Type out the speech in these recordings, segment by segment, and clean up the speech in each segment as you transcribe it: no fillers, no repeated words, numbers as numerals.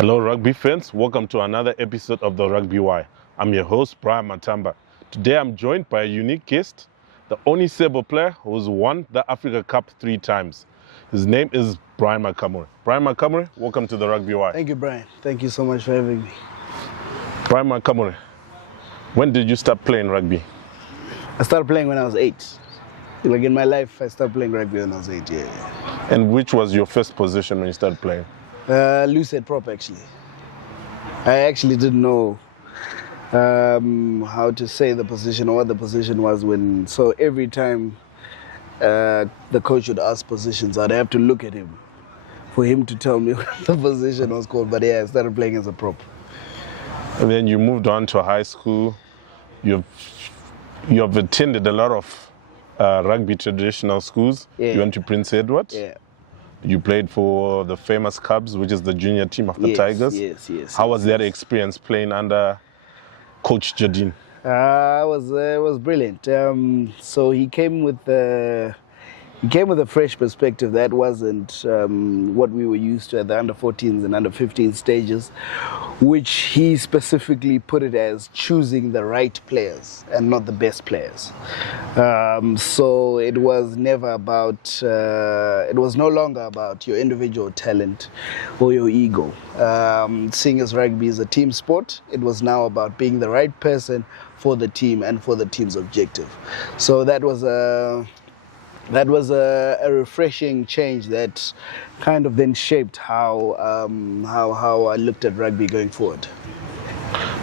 Hello Rugby fans, welcome to another episode of the Rugby Why. I'm your host Brian Makamure. Today I'm joined by a unique guest, the only Sables player who's won the Africa Cup 3 times. His name is Brian Makamure. Brian Makamure, welcome to the Rugby Why. Thank you, Brian. Thank you so much for having me. Brian Makamure, when did you start playing rugby? I started playing when I was 8. Like in my life, I started playing rugby when I was 8, yeah. And which was your first position when you started playing? Loose head prop, actually. I actually didn't know how to say the position or what the position was so every time the coach would ask positions, I'd have to look at him for him to tell me what the position was called. But yeah, I started playing as a prop. And then you moved on to high school. You've attended a lot of rugby traditional schools. Yeah. You went to Prince Edward. Yeah. You played for the famous Cubs, which is the junior team of the Tigers. Yes. How was that experience playing under Coach Jardine? It was brilliant. So he came with a fresh perspective that wasn't what we were used to at the under 14s and under 15 stages, which he specifically put it as choosing the right players and not the best players. So it was never about, it was no longer about your individual talent or your ego. Seeing as rugby is a team sport, it was now about being the right person for the team and for the team's objective. So that was a refreshing change that kind of then shaped how I looked at rugby going forward.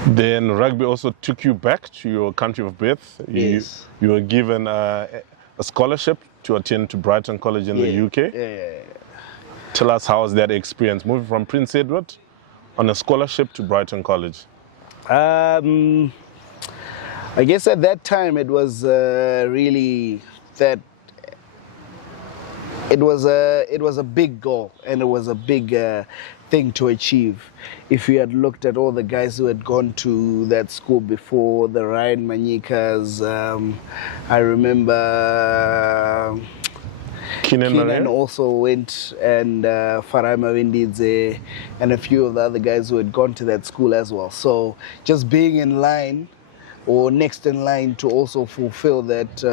Then rugby also took you back to your country of birth. Yes. You were given a scholarship to attend to Brighton College in the UK. Yeah. Tell us, how was that experience, moving from Prince Edward on a scholarship to Brighton College? I guess at that time it was really that. It was a big goal, and it was a big thing to achieve. If you had looked at all the guys who had gone to that school before, the Ryan Manyikas, I remember Keenan also went, and Farai Mawindidze, and a few of the other guys who had gone to that school as well. So just being in line, or next in line to also fulfill that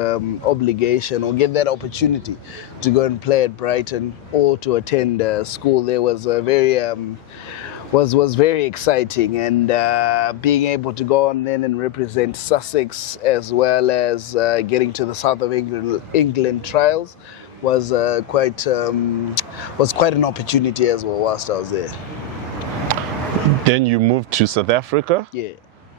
obligation or get that opportunity to go and play at Brighton or to attend school there was very exciting, and being able to go on then and represent Sussex as well as getting to the South of England trials was quite an opportunity as well whilst I was there. Then you moved to South Africa. Yeah.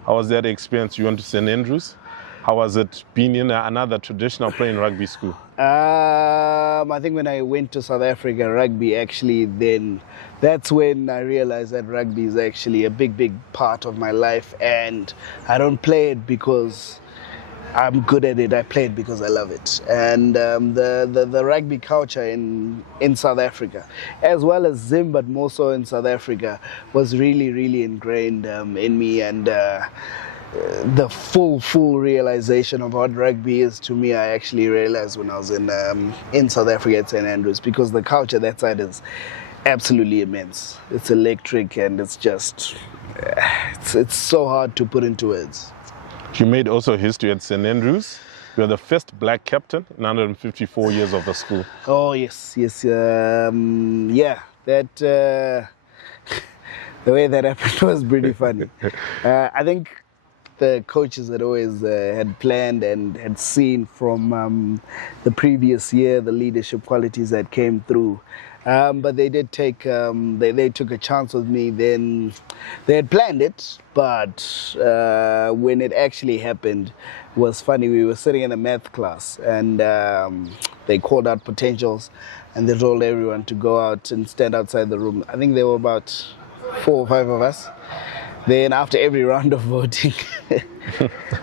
How was that experience? You went to St. Andrews. How was it being in another traditional playing rugby school? I think when I went to South Africa, rugby actually, then that's when I realized that rugby is actually a big part of my life, and I don't play it because I'm good at it. I play it because I love it. And the rugby culture in South Africa, as well as Zim, but more so in South Africa, was really ingrained in me. And the full realization of what rugby is to me, I actually realized when I was in South Africa at St. Andrews, because the culture that side is absolutely immense. It's electric, and it's just, it's so hard to put into words. You made also history at St. Andrews. You are the first black captain in 154 years of the school. Oh, yes. Yeah, that the way that happened was pretty funny. I think the coaches had always had planned and had seen from the previous year the leadership qualities that came through. But they did take, they took a chance with me. Then they had planned it, but when it actually happened, it was funny. We were sitting in a math class, and they called out potentials, and they told everyone to go out and stand outside the room. I think there were about 4 or 5 of us. Then after every round of voting,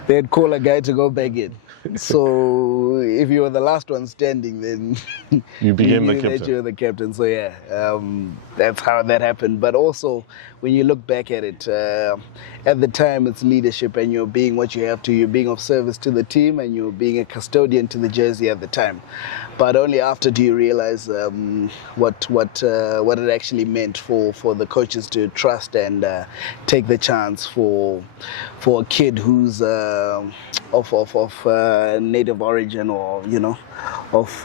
they'd call a guy to go back in. So if you were the last one standing, then You became the knew that captain. you were the captain. So yeah, that's how that happened. But also, when you look back at it, at the time it's leadership, and you're being what you have to. You're being of service to the team, and you're being a custodian to the jersey at the time. But only after do you realize what it actually meant for the coaches to trust and take the chance for a kid who's of native origin, or of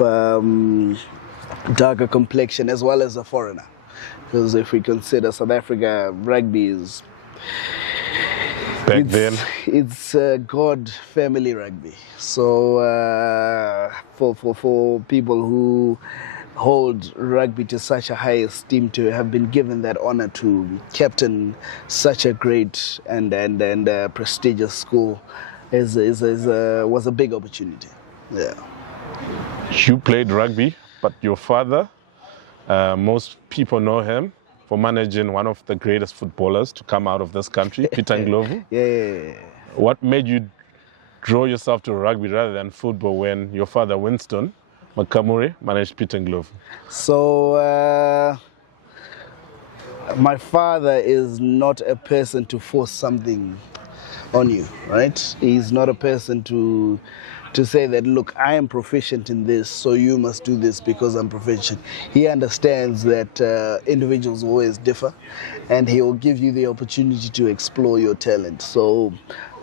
darker complexion, as well as a foreigner. Because if we consider South Africa, rugby is Back then, it's God family rugby. So for people who hold rugby to such a high esteem, to have been given that honor to captain such a great and prestigious school was a big opportunity. Yeah. you played rugby, but your father, most people know him for managing one of the greatest footballers to come out of this country, Peter Ndlovu. Yeah. What made you draw yourself to rugby rather than football when your father, Winston Makamure, managed Peter Ndlovu? So my father is not a person to force something on you, right? He's not a person to say that, look, I am proficient in this, so you must do this because I'm proficient. He understands that individuals always differ, and he will give you the opportunity to explore your talent. So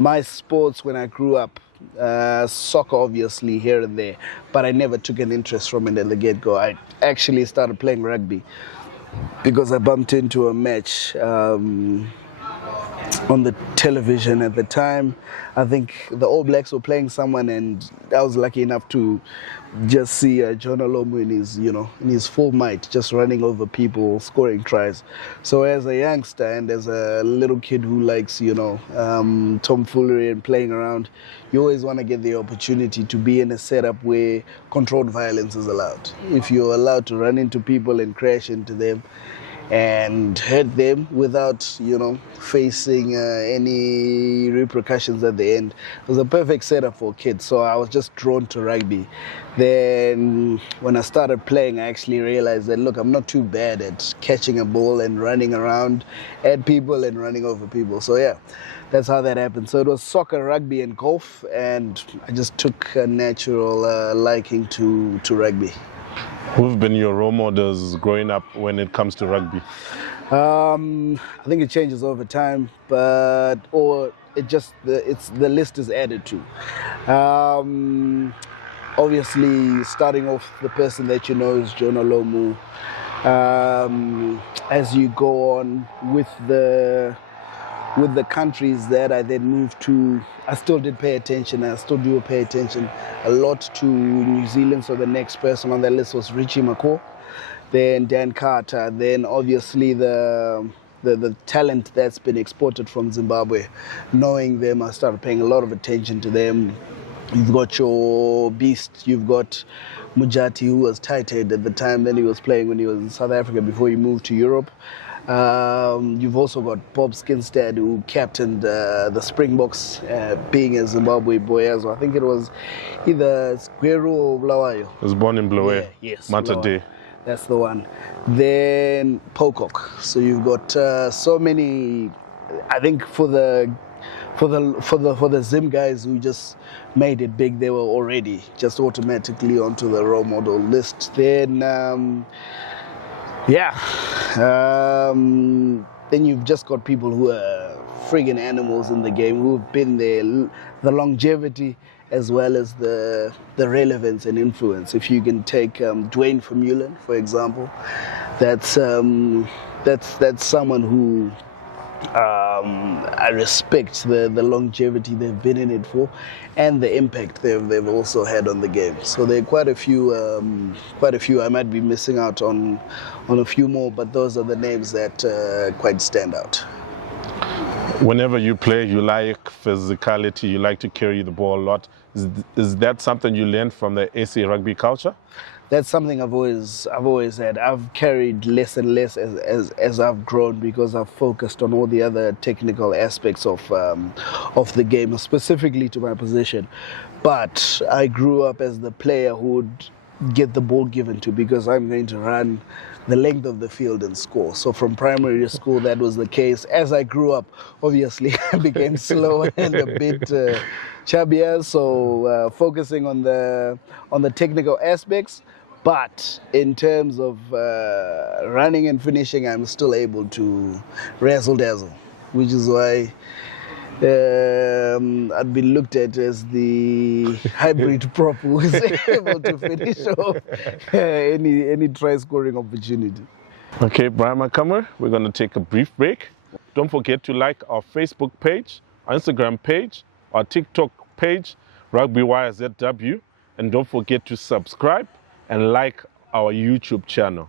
my sports when I grew up, soccer obviously here and there, but I never took an interest from it at the get-go. I actually started playing rugby because I bumped into a match on the television at the time. I think the All Blacks were playing someone, and I was lucky enough to just see John Olomu in his full might, just running over people, scoring tries. So as a youngster and as a little kid who likes tomfoolery and playing around, you always want to get the opportunity to be in a setup where controlled violence is allowed. If you're allowed to run into people and crash into them and hurt them without, facing any repercussions at the end, it was a perfect setup for kids. So I was just drawn to rugby. Then when I started playing, I actually realized that, look, I'm not too bad at catching a ball and running around at people and running over people. So yeah, that's how that happened. So it was soccer, rugby, and golf, and I just took a natural liking to rugby. Who've been your role models growing up when it comes to rugby? I think it changes over time, the list is added to. Obviously, starting off, the person that you know is John Olomu. As you go on with the countries that I then moved to, I still did pay attention. I still do pay attention a lot to New Zealand. So the next person on that list was Richie McCaw, then Dan Carter, then obviously the talent that's been exported from Zimbabwe. Knowing them, I started paying a lot of attention to them. You've got your beast, you've got Mujati, who was tight head at the time. Then he was playing when he was in South Africa before he moved to Europe. You've also got Bob Skinstad, who captained the Springboks, being a Zimbabwe boy as well. I think it was either Squero or Blawayo. He was born in Blawayo. Yeah, yes, Mata Day. That's the one. Then Pocock. So you've got so many. I think for the Zim guys who just made it big, they were already just automatically onto the role model list. Then then you've just got people who are friggin' animals in the game, who've been there, the longevity as well as the relevance and influence. If you can take Dwayne Vermeulen, for example, that's someone who I respect the longevity they've been in it for, and the impact they've also had on the game. So there are quite a few. I might be missing out on a few more, but those are the names that quite stand out. Whenever you play, you like physicality, you like to carry the ball a lot. Is that something you learned from the SA rugby culture? That's something I've always had. I've carried less and less as I've grown, because I've focused on all the other technical aspects of the game, specifically to my position. But I grew up as the player who would get the ball given to, because I'm going to run the length of the field and score. So from primary school, that was the case. As I grew up, obviously, I became slower and a bit chubbier. So focusing on the technical aspects, but in terms of running and finishing, I'm still able to razzle dazzle, which is why I'd be looked at as the hybrid prop who is able to finish off any try scoring opportunity. Okay, Brian Makamure, we're going to take a brief break. Don't forget to like our Facebook page, our Instagram page, our TikTok page, RugbyWireZW, and don't forget to subscribe and like our YouTube channel.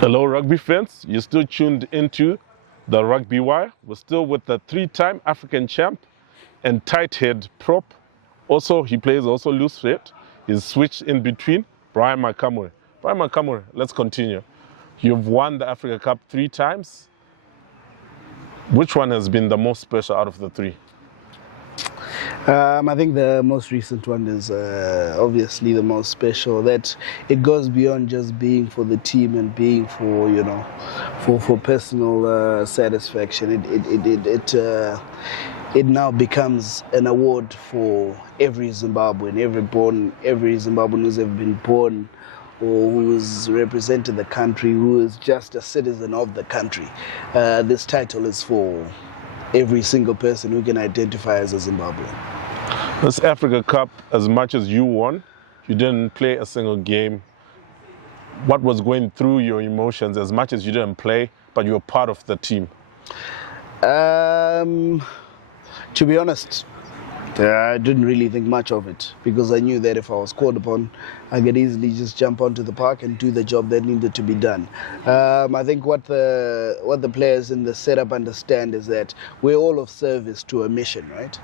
Hello rugby fans, you're still tuned into the Rugby Wire. We're still with the three-time African champ and tight head prop. Also, he plays also loose head. He's switched in between, Brian Makamure. Brian Makamure, let's continue. You've won the Africa Cup 3 times. Which one has been the most special out of the 3? I think the most recent one is obviously the most special. That it goes beyond just being for the team and being for for personal satisfaction. It now becomes an award for every Zimbabwean, every Zimbabwean who's ever been born or who's represented the country, who is just a citizen of the country. This title is for every single person who can identify as a Zimbabwean. This Africa Cup, as much as you won, you didn't play a single game. What was going through your emotions, as much as you didn't play, but you were part of the team? To be honest, I didn't really think much of it, because I knew that if I was called upon, I could easily just jump onto the park and do the job that needed to be done. I think what the players in the setup understand is that we're all of service to a mission, right?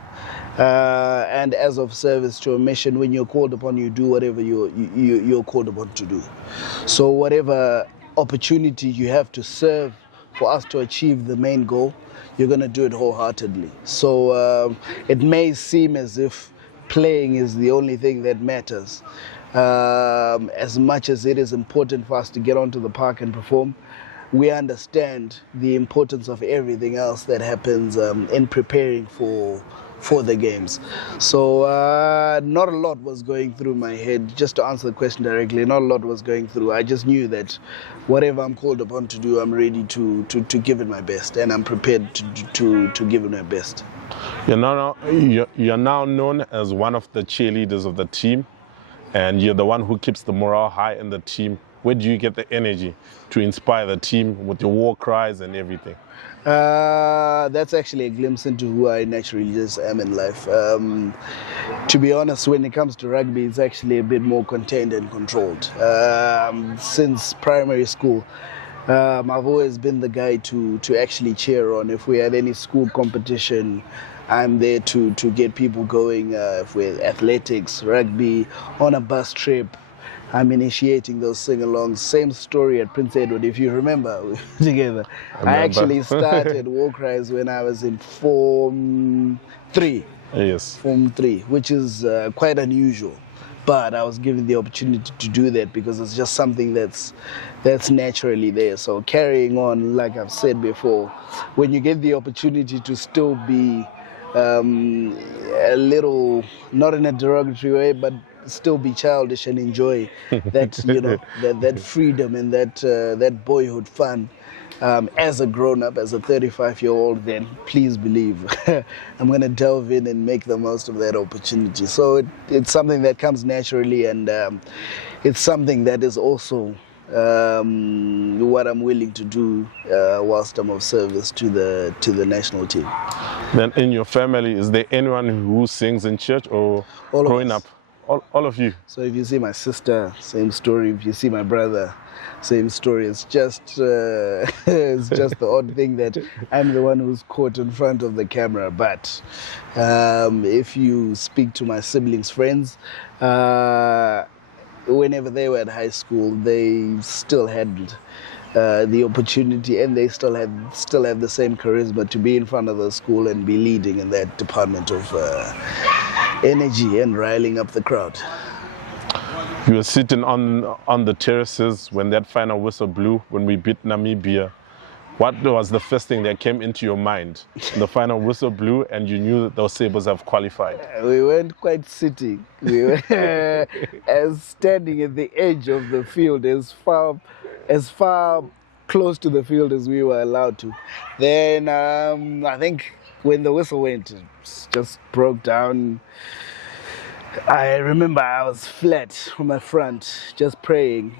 And as of service to a mission, when you're called upon, you do whatever you're called upon to do. So whatever opportunity you have to serve for us to achieve the main goal, you're going to do it wholeheartedly. So it may seem as if playing is the only thing that matters. As much as it is important for us to get onto the park and perform, we understand the importance of everything else that happens in preparing for the games. So not a lot was going through my head. Just to answer the question directly, not a lot was going through. I just knew that whatever I'm called upon to do, I'm ready to give it my best, and I'm prepared to give it my best. You're now known as one of the cheerleaders of the team, and you're the one who keeps the morale high in the team. Where do you get the energy to inspire the team with your war cries and everything? That's actually a glimpse into who I naturally just am in life. To be honest, when it comes to rugby, it's actually a bit more contained and controlled. Since primary school, I've always been the guy to actually cheer on. If we had any school competition, I'm there to get people going. If we're athletics, rugby, on a bus trip, I'm initiating those sing-alongs. Same story at Prince Edward, if you remember, we were together. I actually started War Cries when I was in Form 3. Yes. Form 3, which is quite unusual. But I was given the opportunity to do that because it's just something that's naturally there. So carrying on, like I've said before, when you get the opportunity to still be a little, not in a derogatory way, but still be childish and enjoy that, you know, that freedom and that boyhood fun. As a grown-up, as a 35-year-old, then please believe I'm going to delve in and make the most of that opportunity. So it's something that comes naturally, and it's something that is also what I'm willing to do whilst I'm of service to the national team. Then in your family, is there anyone who sings in church or All of growing us. up? All of you? So if you see my sister, same story. If you see my brother, same story. It's just it's just the odd thing that I'm the one who's caught in front of the camera. But if you speak to my siblings' friends, whenever they were at high school, they still had the opportunity, and they still have the same charisma to be in front of the school and be leading in that department of energy and riling up the crowd. You were sitting on the terraces when that final whistle blew, when we beat Namibia. What was the first thing that came into your mind? The final whistle blew and you knew that those Sables have qualified. We weren't quite sitting. We were as standing at the edge of the field, as far close to the field as we were allowed to. Then I think when the whistle went, it just broke down. I remember I was flat on my front, just praying,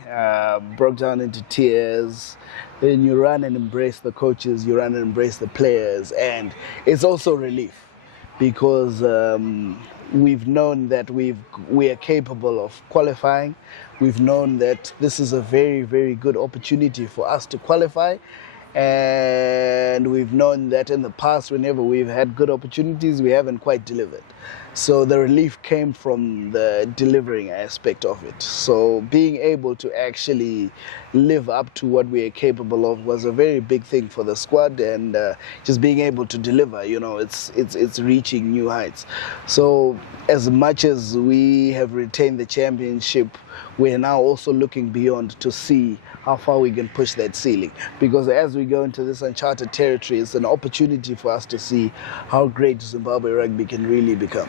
broke down into tears. Then you run and embrace the coaches, you run and embrace the players, and it's also relief because we've known that we are capable of qualifying. We've known that this is a very, very good opportunity for us to qualify. And we've known that in the past, whenever we've had good opportunities, we haven't quite delivered. So the relief came from the delivering aspect of it. So being able to actually live up to what we are capable of was a very big thing for the squad, and just being able to deliver, you know, it's reaching new heights. So as much as we have retained the championship, we're now also looking beyond to see how far we can push that ceiling. Because as we go into this uncharted territory, it's an opportunity for us to see how great Zimbabwe rugby can really become.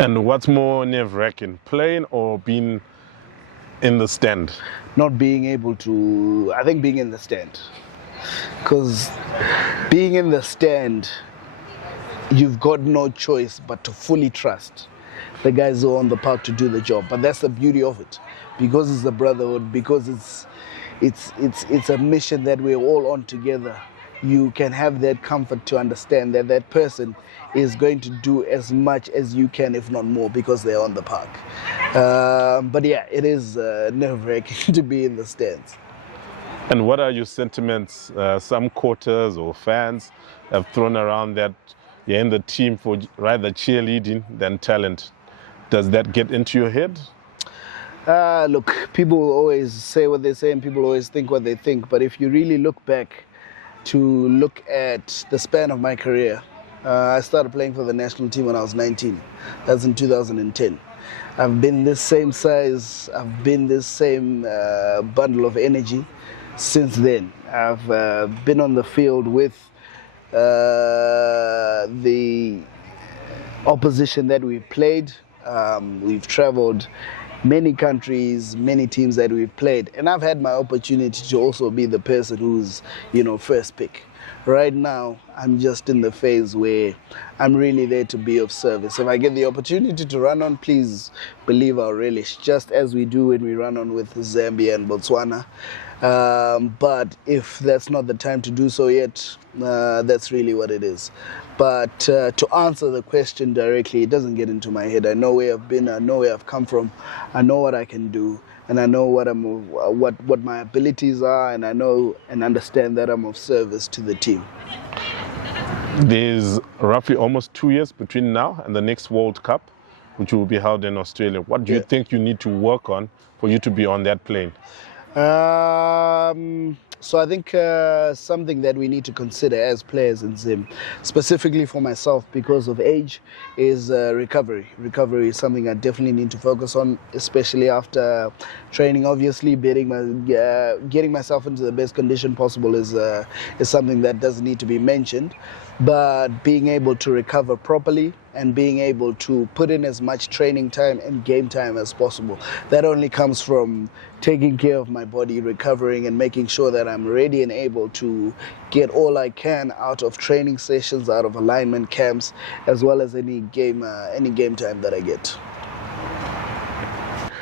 And what's more nerve-wracking, playing or being in the stand? Not being able to, I think being in the stand. Because being in the stand, you've got no choice but to fully trust the guys who are on the park to do the job. But that's the beauty of it, because it's a brotherhood, because it's a mission that we're all on together. You can have that comfort to understand that that person is going to do as much as you can, if not more, because they're on the park. But yeah, it is nerve-wracking to be in the stands. And what are your sentiments? Some quarters or fans have thrown around that you're in the team for rather cheerleading than talent. Does that get into your head? Look, people always say what they say and people always think what they think. But if you really look back to look at the span of my career, I started playing for the national team when I was 19. That's in 2010. I've been this same size, I've been this same bundle of energy since then. I've been on the field with the opposition that we've played. We've traveled many countries, many teams that we've played, and I've had my opportunity to also be the person who's, you know, first pick. right now I'm just in the phase where I'm really there to be of service. If I get the opportunity to run on, please believe I'll relish, just as we do when we run on with Zambia and Botswana. But if that's not the time to do so yet, that's really what it is. But to answer the question directly, it doesn't get into my head. I know where I've been, I know where I've come from, I know what I can do, and I know what my abilities are, and I know and understand that I'm of service to the team. There's roughly almost 2 years between now and the next World Cup, which will be held in Australia. What do you think you need to work on for you to be on that plane? So I think something that we need to consider as players in Zim, specifically for myself because of age, is recovery. Recovery is something I definitely need to focus on, especially after training. Obviously, getting myself into the best condition possible is something that doesn't need to be mentioned. But being able to recover properly and being able to put in as much training time and game time as possible, that only comes from taking care of my body, recovering, and making sure that I'm ready and able to get all I can out of training sessions, out of alignment camps, as well as any game time that I get.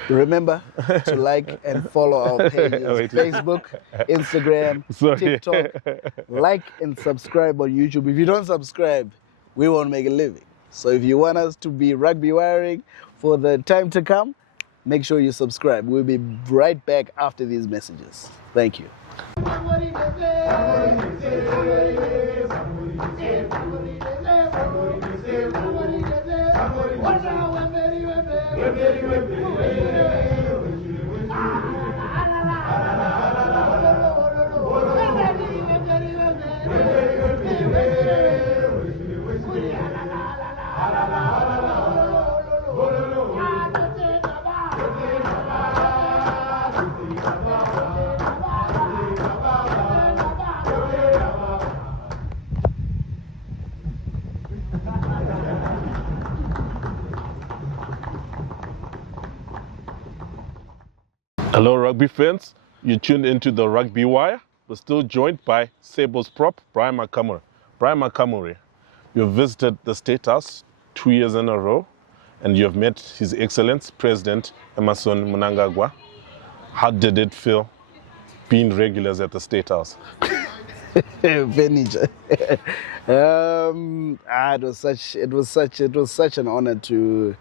Remember to like and follow our pages, Facebook, Instagram, TikTok. Like and subscribe on YouTube. If you don't subscribe, we won't make a living. So if you want us to be rugby wiring for the time to come, make sure you subscribe. We'll be right back after these messages. Thank you. Hello rugby fans, you tuned into the Rugby Wire. We're still joined by Sables prop Brian Makamure. Brian Makamure, you've visited the State House 2 years in a row and you've met His Excellency President Emmerson Mnangagwa. How did it feel being regulars at the State House? It was such an honor to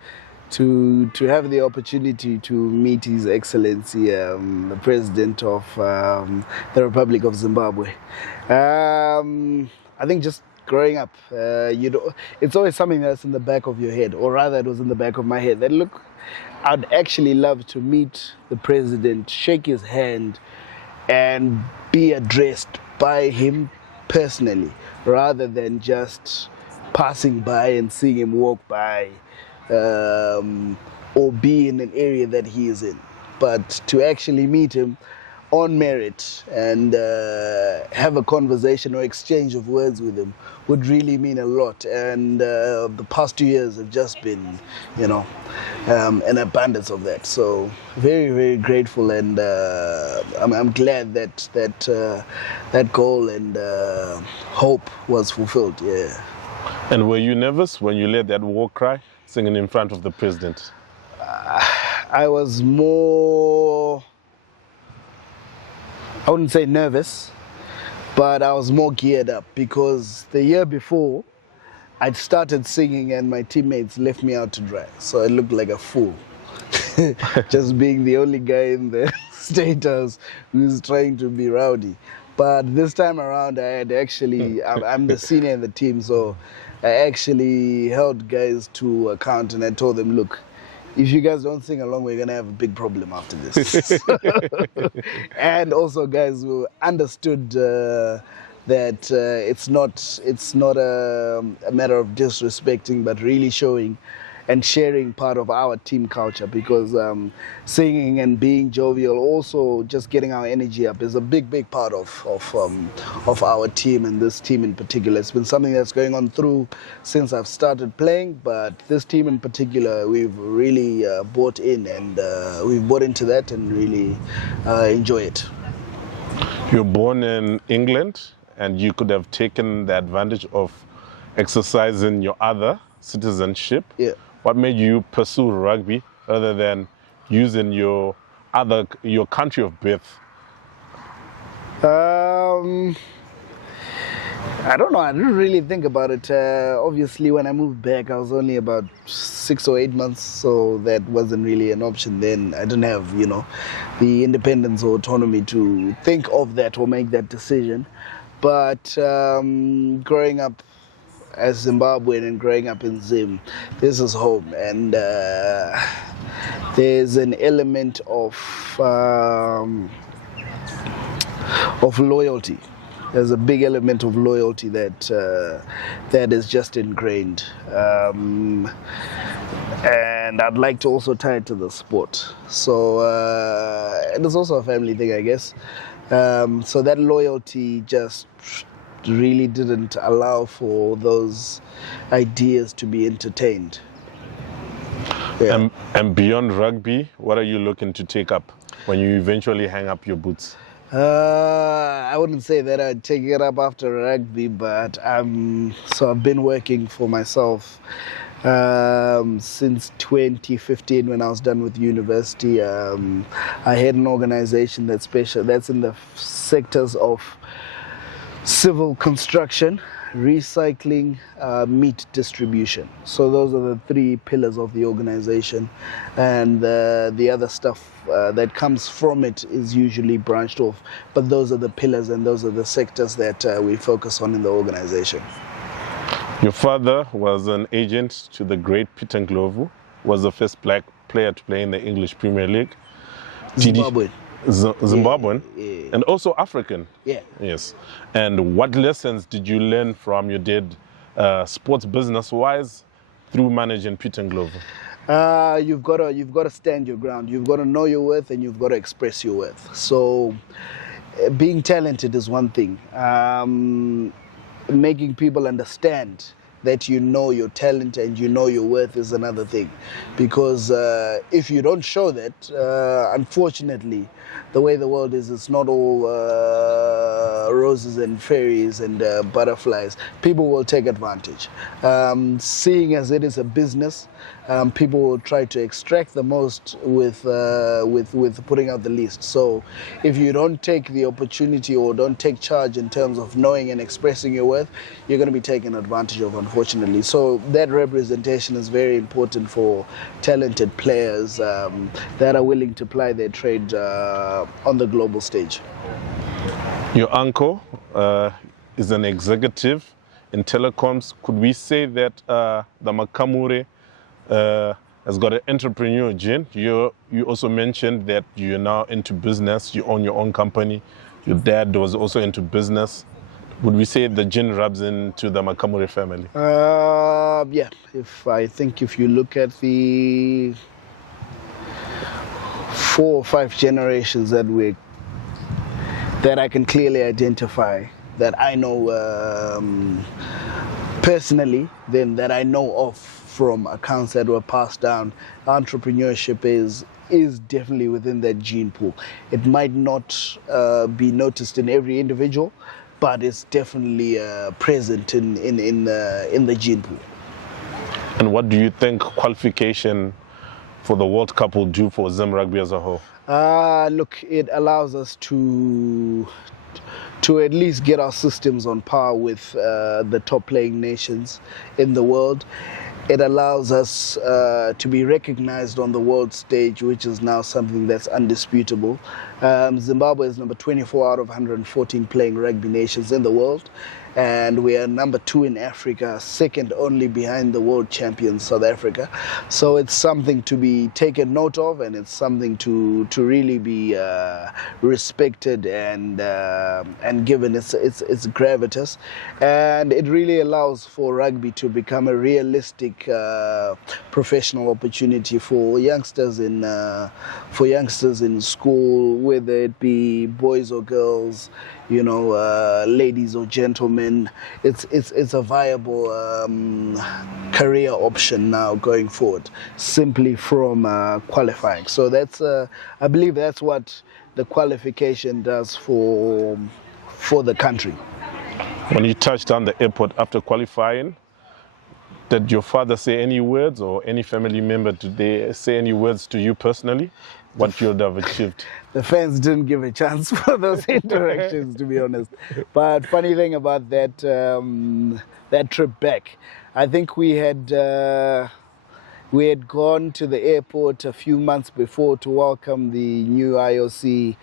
have the opportunity to meet His Excellency, the President of the Republic of Zimbabwe. I think just growing up, it's always something that's in the back of your head, or rather it was in the back of my head, that look, I'd actually love to meet the President, shake his hand, and be addressed by him personally, rather than just passing by and seeing him walk by, or be in an area that he is in. But to actually meet him on merit and have a conversation or exchange of words with him would really mean a lot. And the past 2 years have just been, an abundance of that. So very, very grateful, and I'm glad that goal and hope was fulfilled. Yeah. And were you nervous when you led that war cry, singing in front of the President? I was more, I wouldn't say nervous, but I was more geared up, because the year before I'd started singing and my teammates left me out to dry. So I looked like a fool, just being the only guy in the State House who's trying to be rowdy. But this time around, I had actually, I'm the senior in the team, so I actually held guys to account and I told them, look, if you guys don't sing along, we're going to have a big problem after this. And also guys who understood that it's not a matter of disrespecting, but really showing and sharing part of our team culture, because singing and being jovial, also just getting our energy up, is a big part of our team, and this team in particular. It's been something that's going on through since I've started playing, but this team in particular, we've really bought in, and we've bought into that and really enjoy it. You're born in England and you could have taken the advantage of exercising your other citizenship, what made you pursue rugby other than using your country of birth? I don't know. I didn't really think about it. Obviously, when I moved back, I was only about 6 or 8 months, so that wasn't really an option then. I didn't have, the independence or autonomy to think of that or make that decision. But growing up as Zimbabwean and growing up in Zim, this is home, and there's an element of loyalty. There's a big element of loyalty that is just ingrained, and I'd like to also tie it to the sport. So and it's also a family thing, I guess. So that loyalty just really didn't allow for those ideas to be entertained. Yeah. And beyond rugby, what are you looking to take up when you eventually hang up your boots? I wouldn't say that I'd take it up after rugby, but I've been working for myself since 2015 when I was done with university. I had an organization that's in the sectors of civil construction, recycling, meat distribution. So those are the 3 pillars of the organization, and the other stuff that comes from it is usually branched off, but those are the pillars and those are the sectors that we focus on in the organization. Your father was an agent to the great Peter Ndlovu, was the first black player to play in the English Premier League. Zimbabwean, yeah. And also African. Yeah. Yes. And what lessons did you learn from your dad, sports business-wise, through managing Peter Ndlovu? You've got to stand your ground. You've got to know your worth, and you've got to express your worth. So, being talented is one thing. Making people understand that you know your talent and you know your worth is another thing, because if you don't show that, unfortunately, the way the world is, it's not all roses and fairies and butterflies. People will take advantage. Seeing as it is a business, people will try to extract the most with putting out the least. So if you don't take the opportunity or don't take charge in terms of knowing and expressing your worth, you're going to be taken advantage of, unfortunately. So that representation is very important for talented players that are willing to ply their trade on the global stage. Your uncle is an executive in telecoms. Could we say that the Makamure has got an entrepreneur gene? You also mentioned that you're now into business. You own your own company. Your dad was also into business. Would we say the gene rubs into the Makamure family? Yeah. If you look at the 4 or 5 generations that I can clearly identify, that I know personally, then that I know of from accounts that were passed down, entrepreneurship is definitely within that gene pool. It might not be noticed in every individual, but it's definitely present in the gene pool. And what do you think qualification for the World Cup will do for Zim Rugby as a whole? Look, it allows us to at least get our systems on par with the top playing nations in the world. It allows us to be recognized on the world stage, which is now something that's undisputable. Zimbabwe is number 24 out of 114 playing rugby nations in the world. And we are number 2 in Africa, second only behind the world champion South Africa. So it's something to be taken note of, and it's something to really be respected and given its gravitas. And it really allows for rugby to become a realistic professional opportunity for youngsters in school, whether it be boys or girls, ladies or gentlemen. It's a viable career option now going forward, simply from qualifying. So that's I believe that's what the qualification does for the country. When you touched down the airport after qualifying, did your father say any words, or any family member, did they say any words to you personally? What you would have achieved? The fans didn't give a chance for those interactions, to be honest. But funny thing about that that trip back, I think we had gone to the airport a few months before to welcome the new IOC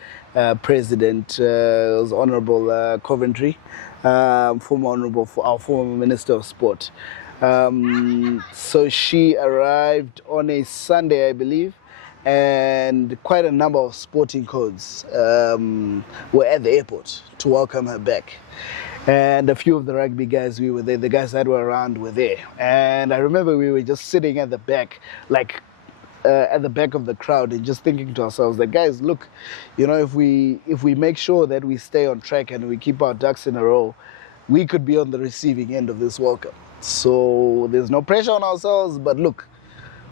president, was Honorable Coventry, our former Minister of Sport. So she arrived on a Sunday, I believe, and quite a number of sporting codes were at the airport to welcome her back. And a few of the rugby guys, we were there, the guys that were around were there. And I remember we were just sitting at the back, at the back of the crowd, and just thinking to ourselves that, guys, look, you know, if we make sure that we stay on track and we keep our ducks in a row, we could be on the receiving end of this welcome. So there's no pressure on ourselves, but look,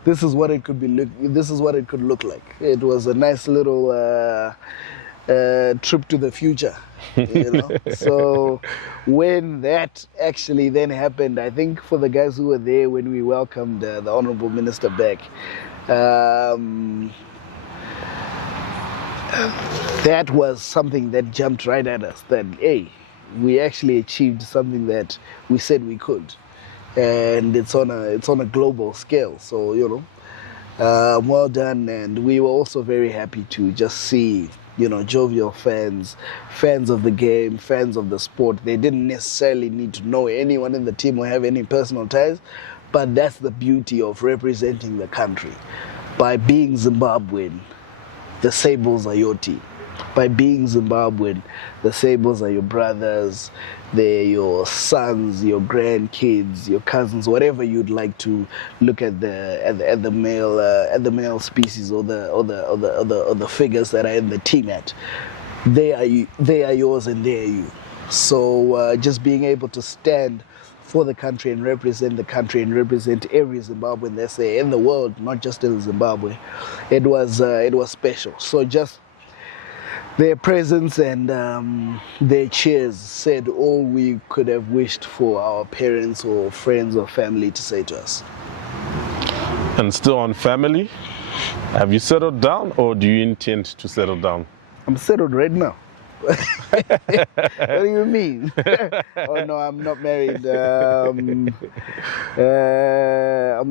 this is what it could be. This is what it could look like. It was a nice little trip to the future, you know. So when that actually then happened, I think for the guys who were there when we welcomed the Honourable Minister back, that was something that jumped right at us. That, hey, we actually achieved something that we said we could. And it's on a global scale, so you know, well done. And we were also very happy to just see, you know, jovial fans of the game, fans of the sport. They didn't necessarily need to know anyone in the team or have any personal ties, but that's the beauty of representing the country. By being Zimbabwean, the Sables are your team. By being Zimbabwean, the Sables are your brothers, they're your sons, your grandkids, your cousins, whatever you'd like to look at the male species or the figures that are in the team at. They are yours and they are you. So just being able to stand for the country and represent the country and represent every Zimbabwean that's there in the world, not just in Zimbabwe, it was special. So just their presence and their cheers said all we could have wished for our parents or friends or family to say to us. And still on family, have you settled down, or do you intend to settle down? I'm settled right now. What do you mean? Oh no, I'm not married. I'm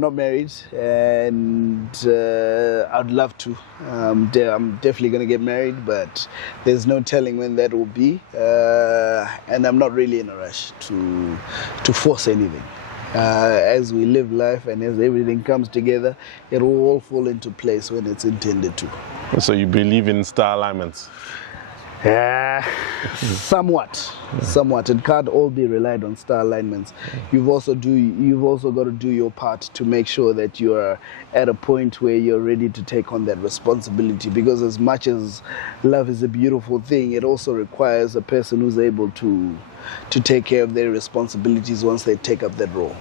not married, and I'd love to. I'm definitely gonna get married, but there's no telling when that will be. And I'm not really in a rush to force anything. As we live life and as everything comes together, it will all fall into place when it's intended to. So you believe in star alignments? Somewhat. It can't all be relied on star alignments. You've also got to do your part to make sure that you are at a point where you're ready to take on that responsibility. Because as much as love is a beautiful thing, it also requires a person who's able to take care of their responsibilities once they take up that role.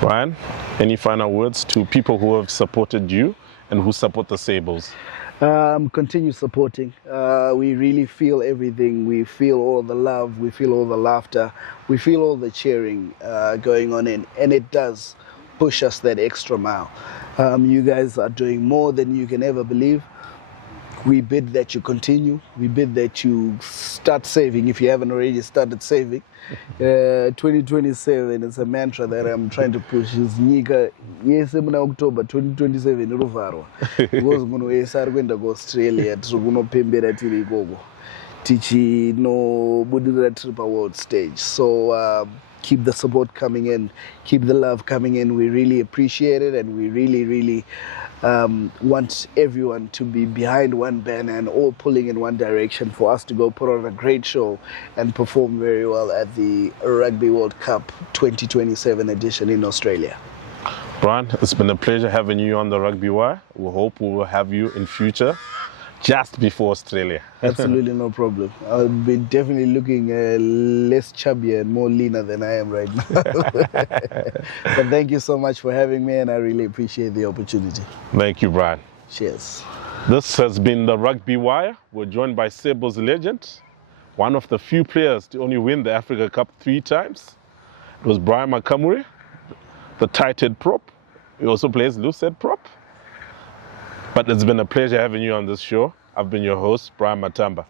Brian, any final words to people who have supported you and who support the Sables? Continue supporting. We really feel everything. We feel all the love. We feel all the laughter. We feel all the cheering going on, and it does push us that extra mile. You guys are doing more than you can ever believe. We bid that you continue. We bid that you start saving if you haven't already started saving. 2027 is a mantra that I'm trying to push. Is Nika, yes, in October 2027, Ruvaro. Because we start going to Australia, to go Pembera Tiri Gogo. Tichi no Buddha trip award stage. So keep the support coming in, keep the love coming in. We really appreciate it, and we really want everyone to be behind one banner and all pulling in one direction for us to go put on a great show and perform very well at the Rugby World Cup 2027 edition in Australia. Brian, it's been a pleasure having you on the Rugby Wire. We hope we will have you in future, just before Australia. Absolutely no problem. I'll be definitely looking less chubby and more leaner than I am right now. But thank you so much for having me, and I really appreciate the opportunity. Thank you, Brian. Cheers. This has been the Rugby Wire. We're joined by Sables legend, one of the few players to only win the Africa Cup 3 times. It was Brian Makamure, the tight head prop. He also plays loose head prop. But it's been a pleasure having you on this show. I've been your host, Brian Makamure.